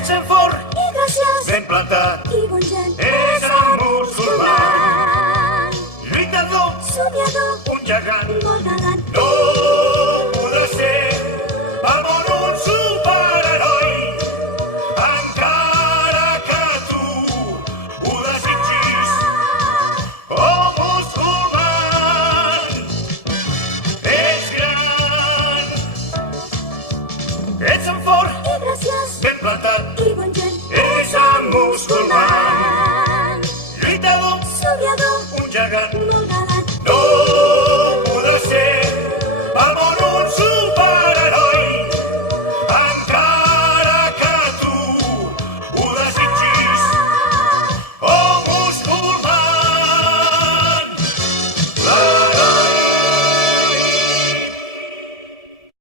Ets en fort i graciós ben plantat, i bon gent. és el musulmà, lluitador, Somiador, un gegant. molt galant. No podrà ser al món un superheroi, encara que tu ho desitgis. Oh, musulman, ets gran, ets en fort I graciós ben plantat, i bon gent. és el musulmà, lluitador, Somiador, un gegant. molt